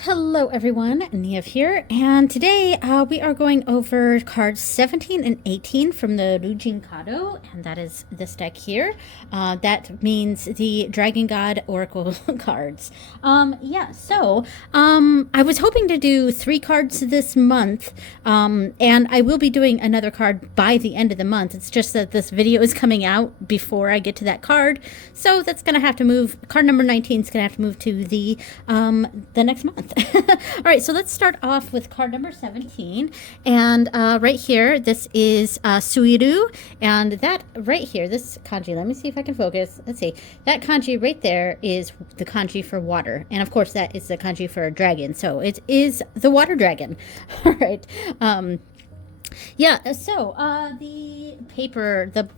Hello everyone, Niev here, and today we are going over cards 17 and 18 from the Ryuu Kado, and that is this deck here. That means the Dragon God Oracle cards. I was hoping to do 3 cards this month, and I will be doing another card by the end of the month. It's just that this video is coming out before I get to that card, so that's going to have to move. Card number 19 is going to have to move to the next month. All right, so let's start off with card number 17. And right here, this is Suiru. And that right here, this kanji, let me see if I can focus. Let's see. That kanji right there is the kanji for water. And of course, that is the kanji for a dragon. So it is the water dragon. All right. The paper, the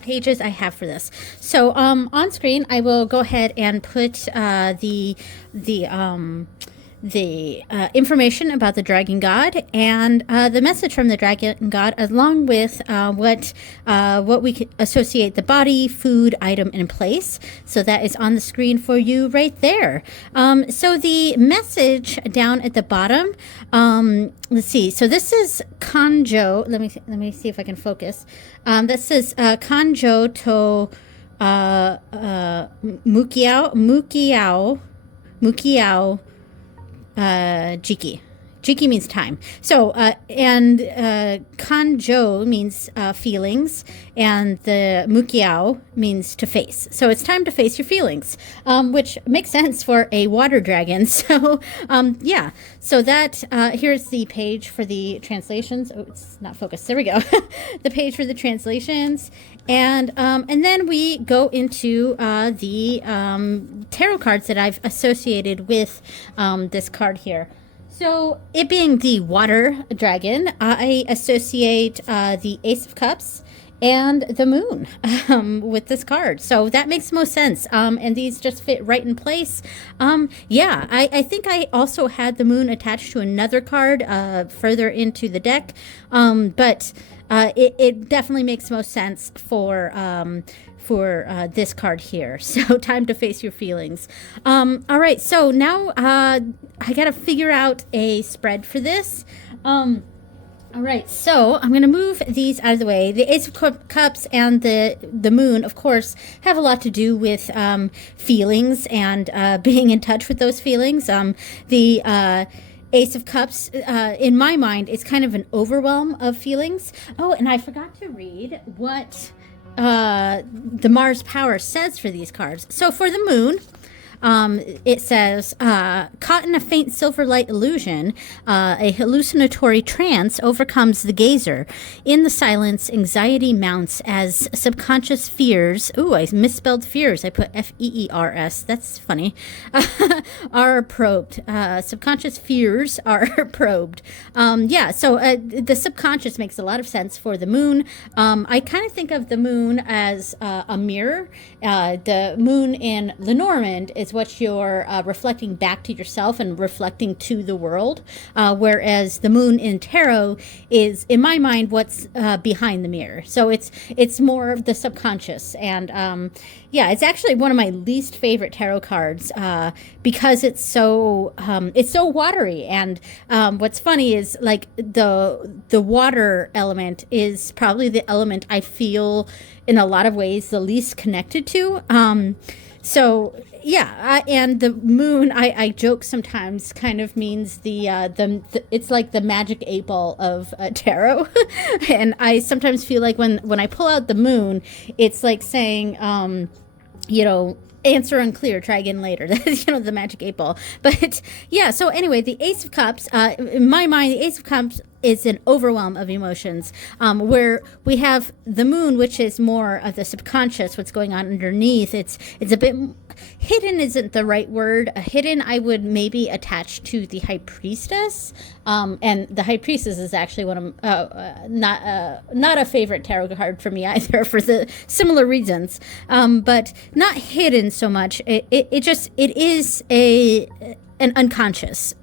pages I have for this. So on screen, I will go ahead and put the information about the Dragon God and the message from the Dragon God, along with what we can associate the body, food, item, and place. So that is on the screen for you right there. So the message down at the bottom, let's see. So this is Kanjo. Let me see if I can focus. This is Kanjo to Mukiao Jiki. Jiki means time. So, Kanjo means feelings, and the Mukiao means to face. So it's time to face your feelings, which makes sense for a water dragon. So, So that, here's the page for the translations. Oh, it's not focused. There we go. The page for the translations. And then we go into the tarot cards that I've associated with this card here. So, it being the water dragon, I associate the Ace of Cups and the moon with this card. So that makes most sense. And these just fit right in place. I think I also had the moon attached to another card further into the deck. But it definitely makes most sense for this card here. So time to face your feelings. All right, so now I gotta figure out a spread for this. All right, so I'm gonna move these out of the way. The Ace of Cups and the Moon, of course, have a lot to do with feelings and being in touch with those feelings. The Ace of Cups, in my mind, is kind of an overwhelm of feelings. Oh, and I forgot to read what the Mars Power says for these cards. So for the Moon, it says, caught in a faint silver light illusion, a hallucinatory trance overcomes the gazer. In the silence, anxiety mounts as subconscious fears, ooh, I misspelled fears, I put F-E-E-R-S, that's funny, are probed. Subconscious fears are probed. The subconscious makes a lot of sense for the moon. I kind of think of the moon as a mirror. The moon in Lenormand is what you're reflecting back to yourself and reflecting to the world, whereas the moon in tarot is, in my mind, what's behind the mirror. So it's more of the subconscious, and it's actually one of my least favorite tarot cards because it's so watery. And what's funny is, like, the water element is probably the element I feel in a lot of ways the least connected to. And the moon, I joke sometimes, kind of means the it's like the magic 8-ball of tarot. And I sometimes feel like when I pull out the moon, it's like saying, answer unclear, try again later. That's, the magic 8-ball. But so anyway, the Ace of Cups, in my mind, the Ace of Cups is an overwhelm of emotions, where we have the moon, which is more of the subconscious, what's going on underneath. It's a bit hidden, isn't the right word. Hidden, I would maybe attach to the High Priestess, and the High Priestess is actually one of not a favorite tarot card for me either, for the similar reasons, but not hidden so much. It is an unconscious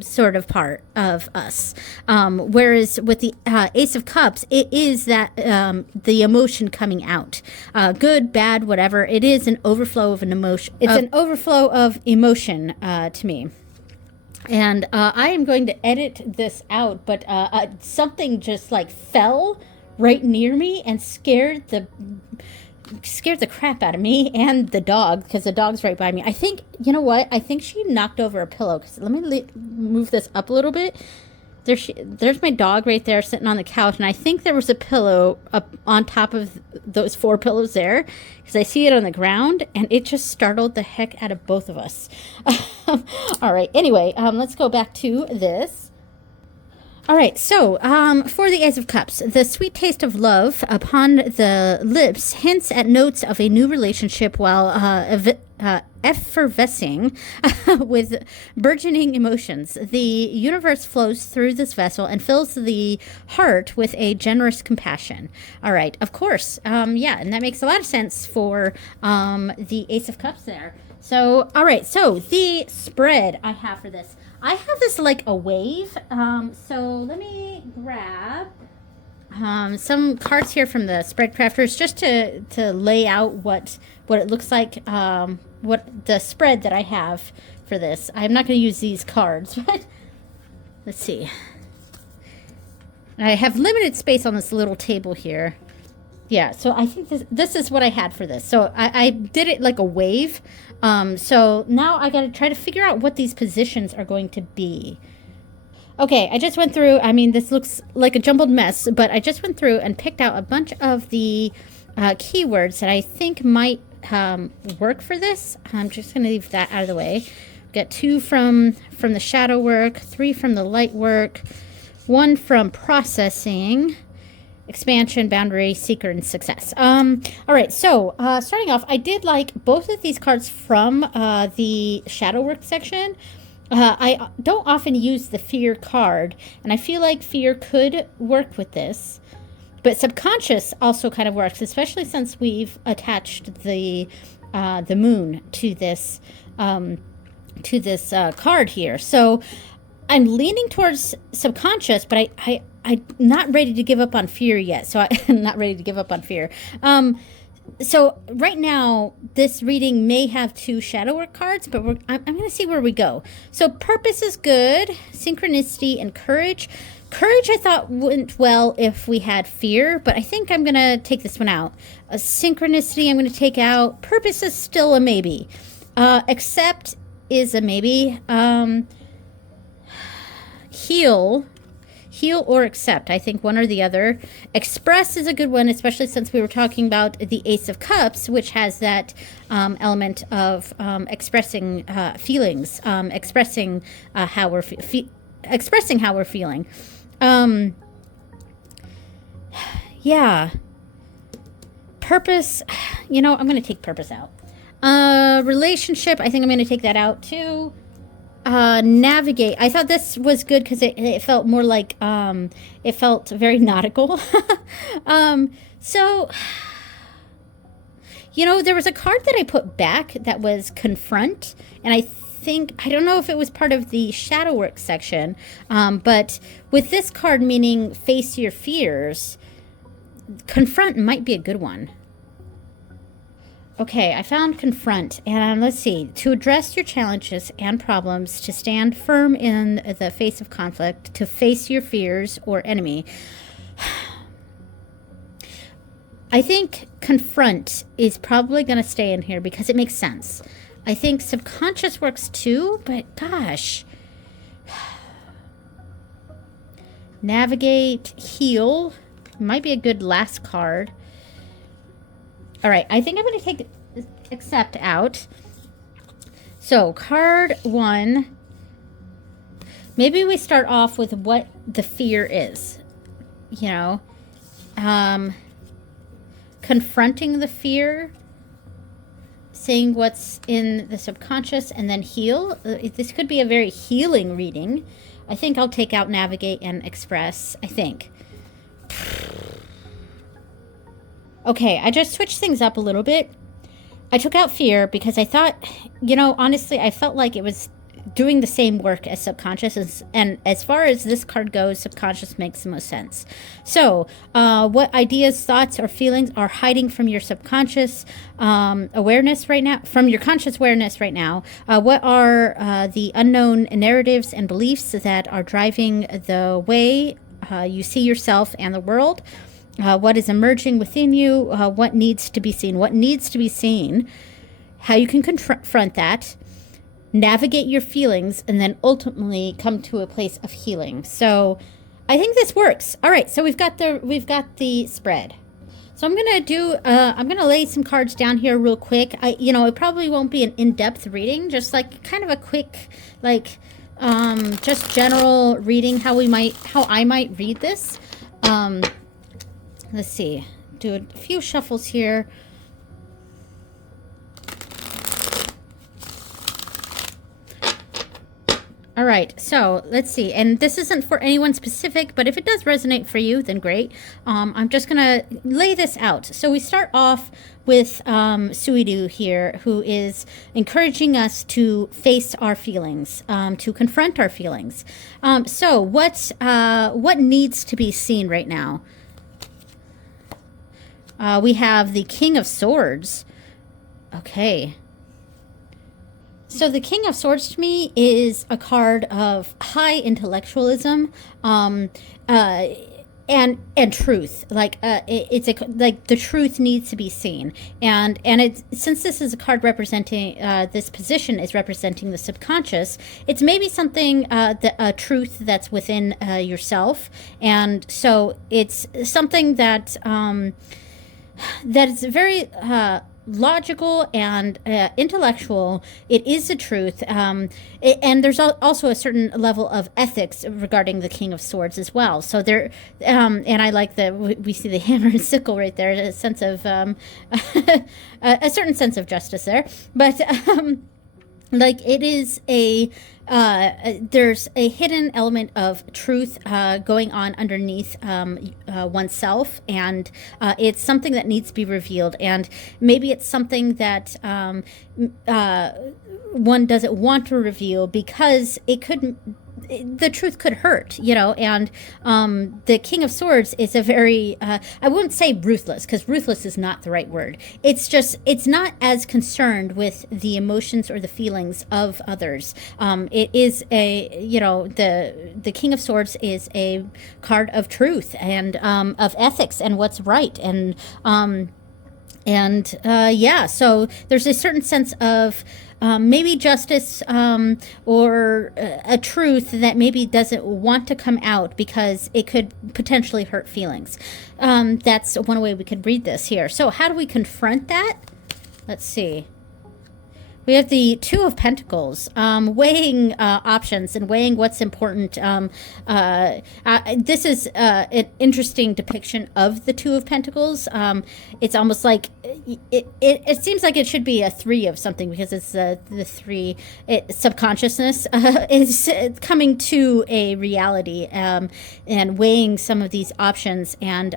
sort of part of us, whereas with the Ace of Cups, it is that the emotion coming out, good, bad, whatever. It is an overflow of an emotion. It's an overflow of emotion to me. And I am going to edit this out, but something just like fell right near me and scared the crap out of me and the dog, because the dog's right by me. I think, you know what? I think she knocked over a pillow. Cause let me move this up a little bit. There's my dog right there sitting on the couch, and I think there was a pillow up on top of those 4 pillows there, because I see it on the ground, and it just startled the heck out of both of us. All right, anyway, let's go back to this. All right, so for the Ace of Cups, the sweet taste of love upon the lips hints at notes of a new relationship, while effervescing with burgeoning emotions. The universe flows through this vessel and fills the heart with a generous compassion. All right, of course. Yeah, and that makes a lot of sense for the Ace of Cups there. So, all right, so the spread I have for this. I have this like a wave. So let me grab some cards here from the spread crafters just to lay out what it looks like, what the spread that I have for this. I'm not going to use these cards, but let's see. I have limited space on this little table here. Yeah, so I think this is what I had for this. So I did it like a wave. So now I got to try to figure out what these positions are going to be. Okay, I just went through, I mean, this looks like a jumbled mess, but I just went through and picked out a bunch of the keywords that I think might work for this. I'm just going to leave that out of the way. Got 2 from the shadow work, 3 from the light work, 1 from processing, expansion, boundary, seeker, and success. All right, so starting off, I did like both of these cards from the shadow work section. I don't often use the fear card, and I feel like fear could work with this. But subconscious also kind of works, especially since we've attached the moon to this card here. So I'm leaning towards subconscious, but I'm not ready to give up on fear yet. So I'm not ready to give up on fear. So right now, this reading may have 2 shadow work cards, but I'm going to see where we go. So purpose is good, synchronicity, and courage. Courage I thought went well if we had fear, but I think I'm going to take this one out. Synchronicity I'm going to take out. Purpose is still a maybe. Accept is a maybe. Heal or accept. I think one or the other. Express is a good one, especially since we were talking about the Ace of Cups, which has that element of expressing feelings, expressing how we're expressing how we're feeling. Yeah. Purpose. You know, I'm going to take purpose out. Relationship. I think I'm going to take that out too. Navigate. I thought this was good because it felt more like, it felt very nautical. So, you know, there was a card that I put back that was confront, and I don't know if it was part of the shadow work section, but with this card meaning face your fears, confront might be a good one. Okay, I found confront, and let's see. To address your challenges and problems, to stand firm in the face of conflict, to face your fears or enemy. I think confront is probably going to stay in here because it makes sense. I think subconscious works too, but gosh. Navigate, heal, might be a good last card. All right, I think I'm going to take accept out. So, card 1. Maybe we start off with what the fear is. You know, confronting the fear, saying what's in the subconscious, and then heal. This could be a very healing reading. I think I'll take out navigate and express, I think. Okay, I just switched things up a little bit. I took out fear because I thought, you know, honestly, I felt like it was doing the same work as subconscious. And as far as this card goes, subconscious makes the most sense. So what ideas, thoughts, or feelings are hiding from your subconscious awareness right now, from your conscious awareness right now? What are the unknown narratives and beliefs that are driving the way you see yourself and the world? What is emerging within you? What needs to be seen? What needs to be seen? How you can confront that, navigate your feelings, and then ultimately come to a place of healing. So I think this works. All right, so we've got the spread. So I'm gonna lay some cards down here real quick. It probably won't be an in-depth reading, just like kind of a quick, like just general reading how I might read this. Let's see, do a few shuffles here. All right, so let's see. And this isn't for anyone specific, but if it does resonate for you, then great. I'm just going to lay this out. So we start off with Suidu here, who is encouraging us to face our feelings, to confront our feelings. So what needs to be seen right now? We have the King of Swords. Okay. So the King of Swords to me is a card of high intellectualism, and truth. Like like the truth needs to be seen, and it's, since this is a card representing this position is representing the subconscious, it's maybe something a truth that's within yourself, and so it's something that that is very logical and intellectual. It is the truth, and there's also a certain level of ethics regarding the King of Swords as well. So there, and I like that we see the hammer and sickle right there, a sense of a certain sense of justice there. But like it is there's a hidden element of truth going on underneath oneself, and it's something that needs to be revealed, and maybe it's something that one doesn't want to reveal because the truth could hurt, and the King of Swords is a very, I wouldn't say ruthless, because ruthless is not the right word. It's not as concerned with the emotions or the feelings of others. It is the King of Swords is a card of truth and of ethics and what's right. So there's a certain sense of maybe justice or a truth that maybe doesn't want to come out because it could potentially hurt feelings. That's one way we could read this here. So how do we confront that? Let's see. We have the Two of Pentacles, weighing options and weighing what's important. This is an interesting depiction of the Two of Pentacles. It's almost like it seems like it should be a three of something, because it's the three. Subconsciousness is coming to a reality and weighing some of these options, and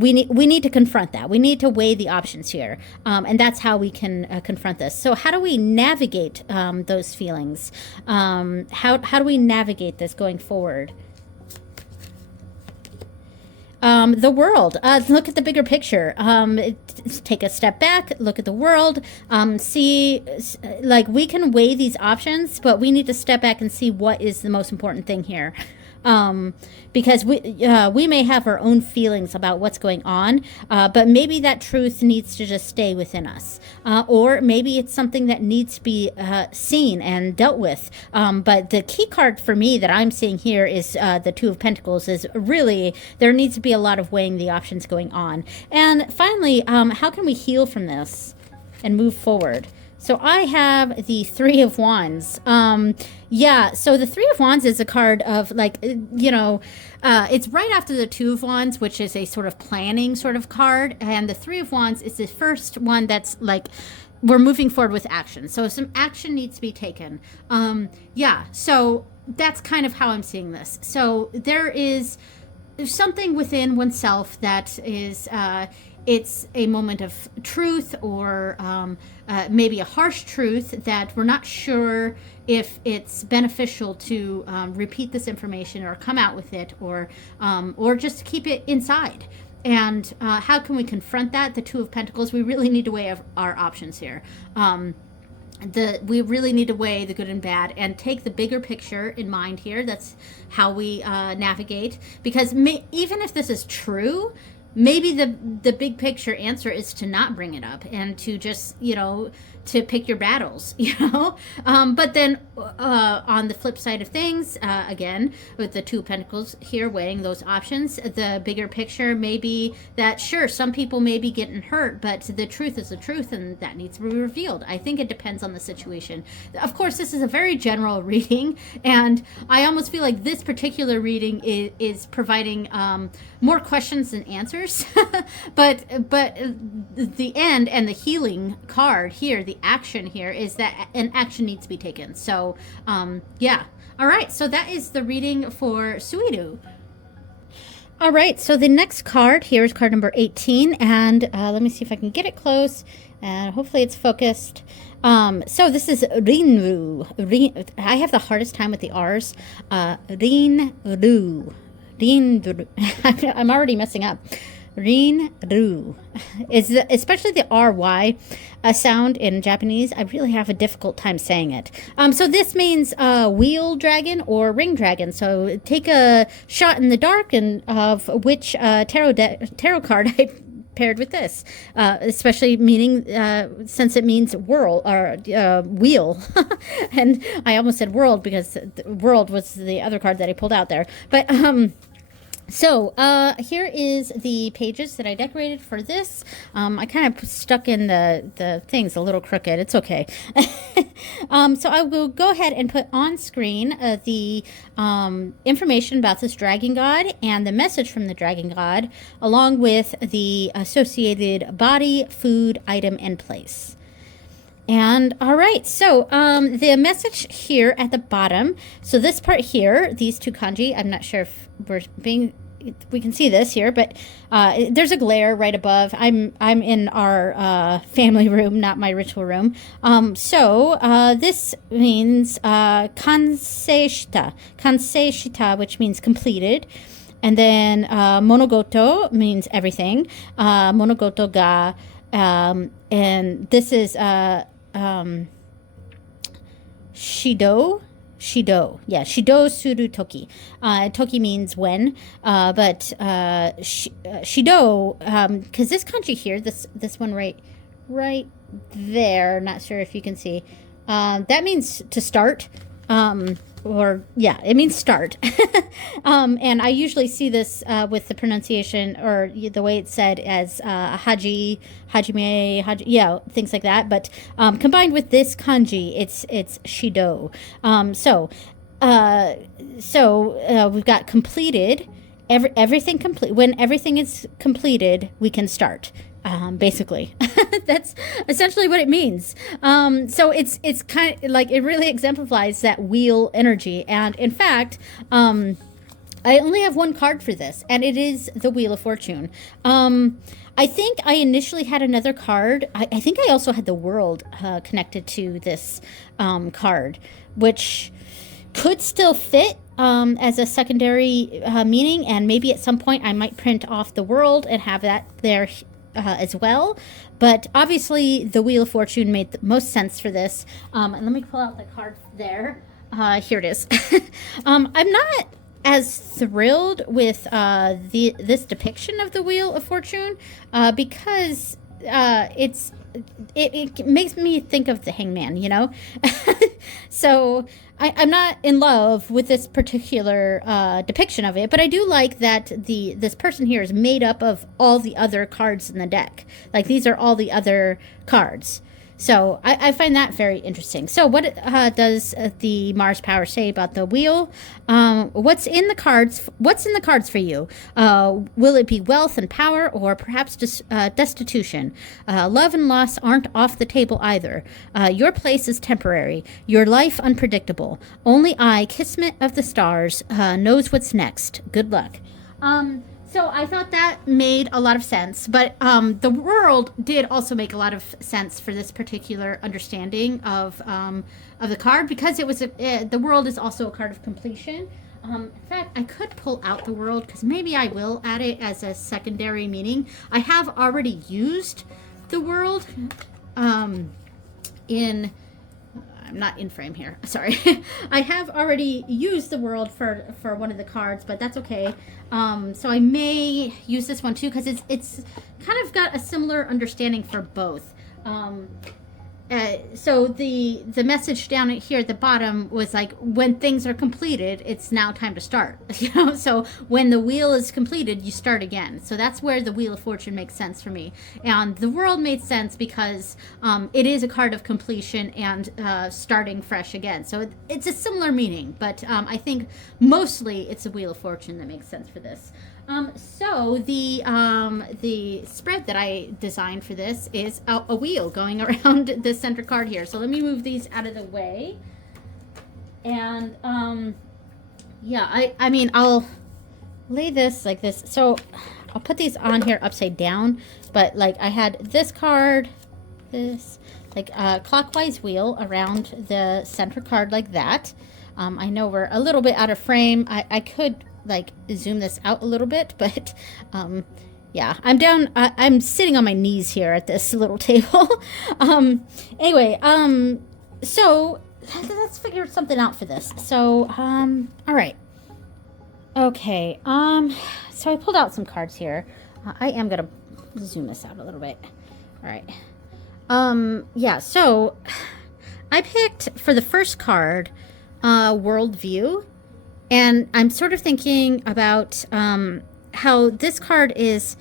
we need to confront that. We need to weigh the options here, and that's how we can confront this. So how do we navigate those feelings? How do we navigate this going forward? The world. Look at the bigger picture. Take a step back, look at the world, see, like, we can weigh these options, but we need to step back and see what is the most important thing here. Because we may have our own feelings about what's going on, but maybe that truth needs to just stay within us, or maybe it's something that needs to be seen and dealt with. But the key card for me that I'm seeing here is the Two of Pentacles. Is really, there needs to be a lot of weighing the options going on. And finally, how can we heal from this and move forward? So I have the Three of Wands. So the Three of Wands is a card of, like, it's right after the Two of Wands, which is a sort of planning sort of card. And the Three of Wands is the first one that's like, we're moving forward with action. So some action needs to be taken. So that's kind of how I'm seeing this. So there's something within oneself that is it's a moment of truth, or maybe a harsh truth that we're not sure if it's beneficial to repeat this information or come out with it, or just keep it inside. And how can we confront that? The Two of Pentacles, we really need to weigh our options here. We really need to weigh the good and bad and take the bigger picture in mind here. That's how we navigate. Because even if this is true, maybe the big picture answer is to not bring it up and to just, to pick your battles, but then on the flip side of things, again, with the Two of Pentacles here, weighing those options, the bigger picture may be that, sure, some people may be getting hurt, but the truth is the truth, and that needs to be revealed. I think it depends on the situation. Of course, this is a very general reading, and I almost feel like this particular reading is providing more questions than answers. but the end and the healing card here, the action here, is that an action needs to be taken. So yeah. All right, so that is the reading for Suiru. All right, so the next card here is card number 18, and let me see if I can get it close, and hopefully it's focused. So this is Ryuu. I have the hardest time with the R's. Ryuu. I'm already messing up. Ryuu. Especially the RY sound in Japanese, I really have a difficult time saying it. So this means wheel dragon or ring dragon. So take a shot in the dark and of which tarot card I paired with this, especially meaning since it means whirl or wheel. And I almost said world because world was the other card that I pulled out there. But so here is the pages that I decorated for this. I kind of stuck in the things a little crooked. It's okay. So I will go ahead and put on screen the information about this dragon god and the message from the dragon god, along with the associated body, food, item, and place. And all right, so the message here at the bottom, so this part here, these two kanji, I'm not sure if we can see this here, but there's a glare right above. I'm in our family room, not my ritual room. So this means kansei-shita, which means completed. And then monogoto means everything. Monogoto ga, and this is shido. Yeah, shido suru toki. Toki means when, but shido, because this kanji here, this one right there, not sure if you can see, that means to start. Or yeah, it means start. And I usually see this with the pronunciation or the way it's said as haji, hajime, yeah, things like that. But combined with this kanji, it's shido. So we've got completed. Everything complete. When everything is completed, we can start. Basically, that's essentially what it means. So it's kind of like, it really exemplifies that wheel energy. And in fact, I only have one card for this, and it is the Wheel of Fortune. I think I initially had another card. I think I also had the world connected to this card, which could still fit as a secondary meaning. And maybe at some point I might print off the world and have that there as well. But obviously the Wheel of Fortune made the most sense for this. And let me pull out the card there. Here it is. I'm not as thrilled with this depiction of the Wheel of Fortune because it makes me think of the Hangman, So I'm not in love with this particular depiction of it, but I do like that this person here is made up of all the other cards in the deck. Like, these are all the other cards. So I find that very interesting. So what does the Mars Power say about the wheel? What's in the cards? What's in the cards for you? Will it be wealth and power, or perhaps just destitution? Love and loss aren't off the table either. Your place is temporary. Your life unpredictable. Only I, Kismet of the stars, knows what's next. Good luck. So I thought that made a lot of sense, but the world did also make a lot of sense for this particular understanding of the card, because it was the world is also a card of completion. In fact, I could pull out the world, because maybe I will add it as a secondary meaning. I have already used the world in... I'm not in frame here. Sorry. I have already used the world for one of the cards, but that's okay. So I may use this one too, because it's kind of got a similar understanding for both. So the message down here at the bottom was like, when things are completed, it's now time to start. You know, so when the wheel is completed, you start again. So that's where the Wheel of Fortune makes sense for me. And the world made sense because it is a card of completion and starting fresh again. So it's a similar meaning, but I think mostly it's a Wheel of Fortune that makes sense for this. So the spread that I designed for this is a wheel going around the center card here. So let me move these out of the way. And yeah, I mean, I'll lay this like this. So I'll put these on here upside down, but like I had this card, this like clockwise wheel around the center card like that. I know we're a little bit out of frame. I could like zoom this out a little bit, but yeah, I'm sitting on my knees here at this little table. Anyway, so let's figure something out for this. So all right, okay, so I pulled out some cards here. I am gonna zoom this out a little bit. All right, yeah, so I picked for the first card worldview. And I'm sort of thinking about how this card is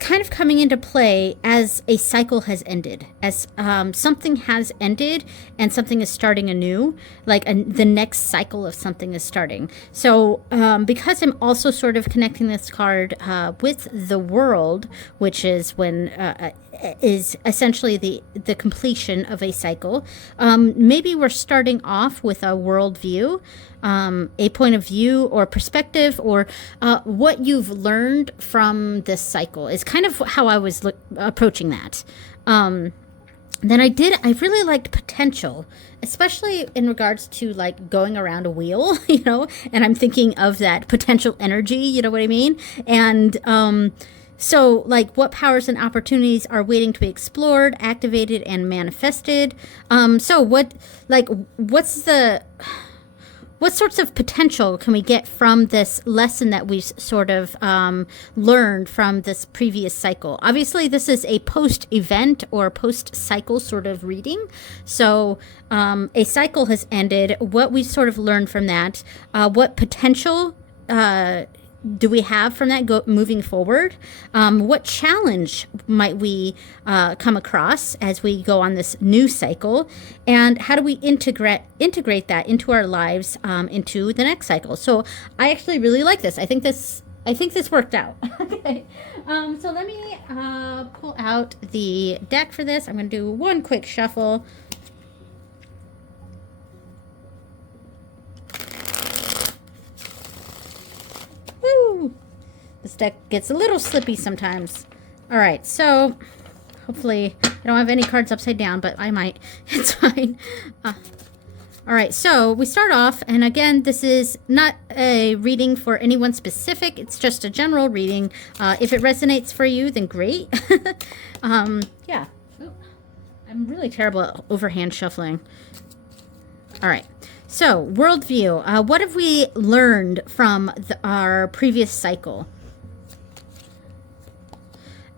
kind of coming into play as a cycle has ended, as something has ended and something is starting anew, like the next cycle of something is starting. So because I'm also sort of connecting this card with the world, which is when is essentially the completion of a cycle, maybe we're starting off with a worldview, a point of view or perspective, or what you've learned from this cycle is kind of how I was approaching that. Then I really liked potential, especially in regards to like going around a wheel, you know, and I'm thinking of that potential energy, you know what I mean? And so like what powers and opportunities are waiting to be explored, activated, and manifested. So what sorts of potential can we get from this lesson that we've sort of learned from this previous cycle? Obviously, this is a post-event or post-cycle sort of reading. So a cycle has ended. What we sort of learned from that, what potential do we have from that moving forward? What challenge might we come across as we go on this new cycle? And how do we integrate that into our lives, into the next cycle? So I actually really like this. I think this worked out. Okay. So let me pull out the deck for this. I'm going to do one quick shuffle. Woo! This deck gets a little slippy sometimes. All right, so hopefully I don't have any cards upside down, but I might. It's fine. All right, so we start off, and again, this is not a reading for anyone specific. It's just a general reading. If it resonates for you, then great. Yeah. Ooh, I'm really terrible at overhand shuffling. All right. So, worldview. What have we learned from our previous cycle?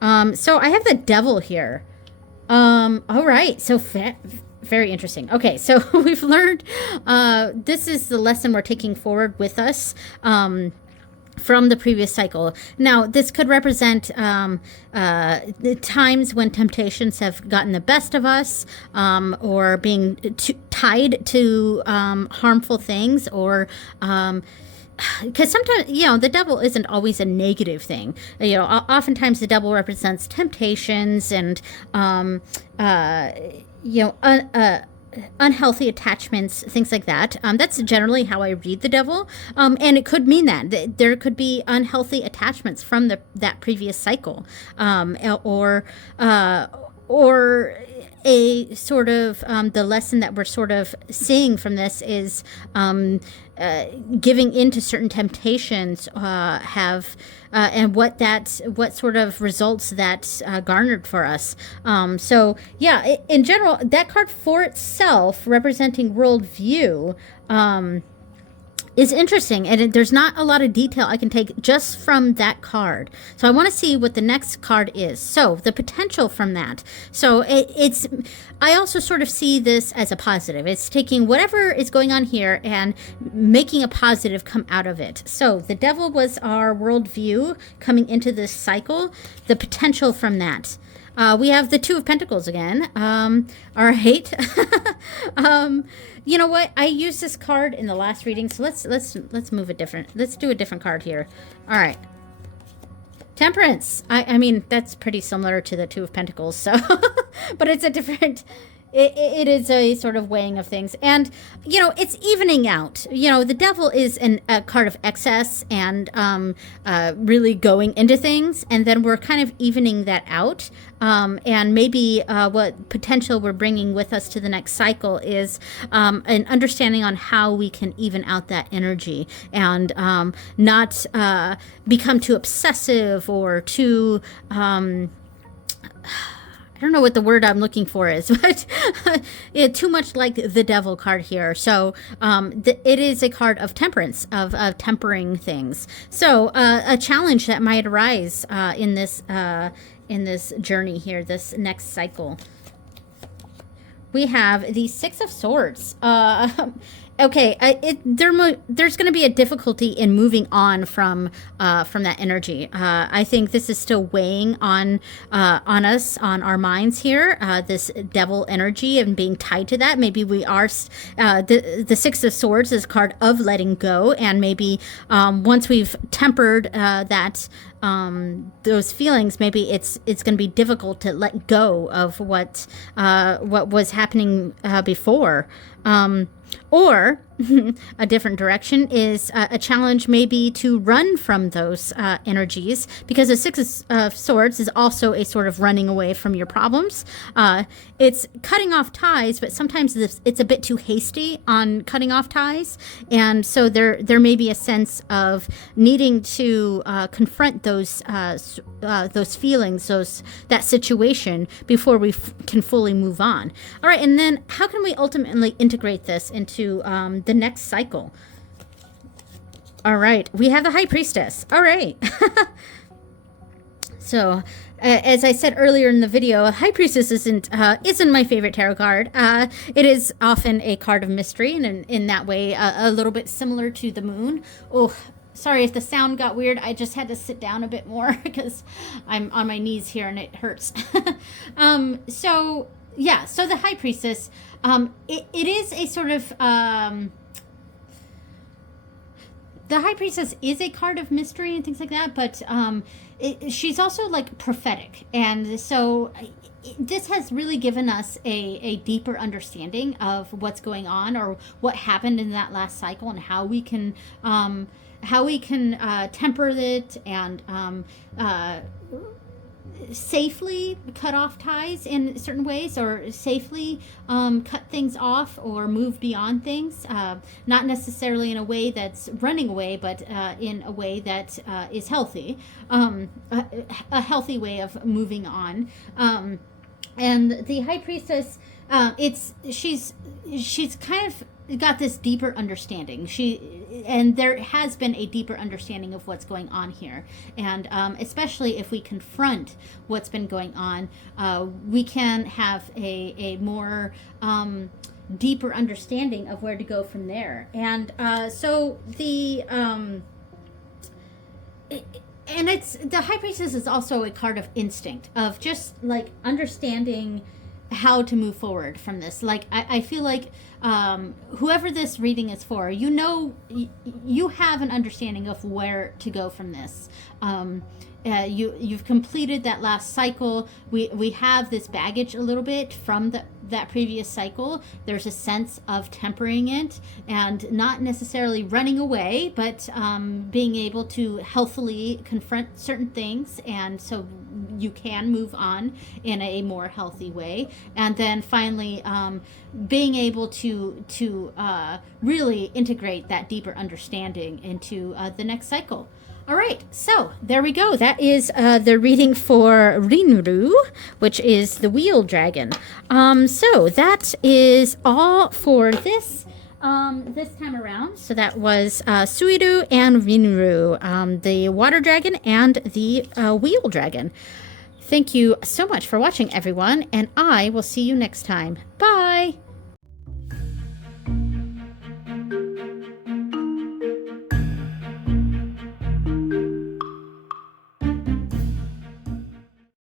So I have the devil here. All right. So very interesting. Okay. So we've learned, this is the lesson we're taking forward with us, from the previous cycle. Now, this could represent the times when temptations have gotten the best of us, or being tied to harmful things, or because sometimes, you know, the devil isn't always a negative thing. You know, oftentimes the devil represents temptations and, you know, unhealthy attachments, things like that. That's generally how I read the devil. And it could mean that there could be unhealthy attachments from that previous cycle, or a sort of the lesson that we're sort of seeing from this is giving into certain temptations and what sort of results that garnered for us. So yeah, in general, that card for itself, representing worldview, is interesting, and there's not a lot of detail I can take just from that card. So I want to see what the next card is. So the potential from that. So I also sort of see this as a positive. It's taking whatever is going on here and making a positive come out of it. So the devil was our worldview coming into this cycle, the potential from that. We have the Two of Pentacles again. All right. You know what? I used this card in the last reading, so let's move it different. Let's do a different card here. All right. Temperance. I mean, that's pretty similar to the Two of Pentacles, so but it's a different. It is a sort of weighing of things, and it's evening out. The devil is a card of excess and really going into things, and then we're kind of evening that out. And maybe what potential we're bringing with us to the next cycle is an understanding on how we can even out that energy and not become too obsessive or too. I don't know what the word I'm looking for is, but too much like the devil card here. So it is a card of temperance, of tempering things. So a challenge that might arise in this journey here, this next cycle. We have the Six of Swords. Okay, there's going to be a difficulty in moving on from that energy. I think this is still weighing on us, on our minds here. This devil energy and being tied to that. Maybe we are. The Six of Swords is a card of letting go, and maybe once we've tempered those feelings, maybe it's going to be difficult to let go of what was happening before. Or a different direction is a challenge maybe to run from those energies, because the Six of Swords is also a sort of running away from your problems. It's cutting off ties, but sometimes it's a bit too hasty on cutting off ties. And so there may be a sense of needing to confront those feelings, that situation before we can fully move on. All right, and then how can we ultimately integrate this into the next cycle? All right, we have the High Priestess. All right. So, as I said earlier in the video, High Priestess isn't my favorite tarot card. It is often a card of mystery, and in that way, a little bit similar to the Moon. Oh, sorry if the sound got weird. I just had to sit down a bit more because I'm on my knees here and it hurts. So the High Priestess, it is a sort of, the High Priestess is a card of mystery and things like that, but she's also like prophetic. And so this has really given us a deeper understanding of what's going on or what happened in that last cycle, and how we can temper it and safely cut off ties in certain ways, or safely cut things off or move beyond things, not necessarily in a way that's running away, but in a way that is healthy, a healthy way of moving on. And the High Priestess, she's kind of got this deeper understanding. And there has been a deeper understanding of what's going on here, and especially if we confront what's been going on, we can have a more deeper understanding of where to go from there. And so the High Priestess is also a card of instinct, of just like understanding how to move forward from this. Like, I feel like whoever this reading is for, you have an understanding of where to go from this. You've completed that last cycle. We have this baggage a little bit from that previous cycle. There's a sense of tempering it and not necessarily running away, but being able to healthily confront certain things, and so you can move on in a more healthy way. And then finally, being able to really integrate that deeper understanding into the next cycle. All right, so there we go. That is the reading for Rinru, which is the wheel dragon. So that is all for this time around. So that was Suiru and Rinru, the water dragon and the wheel dragon. Thank you so much for watching, everyone, and I will see you next time. Bye!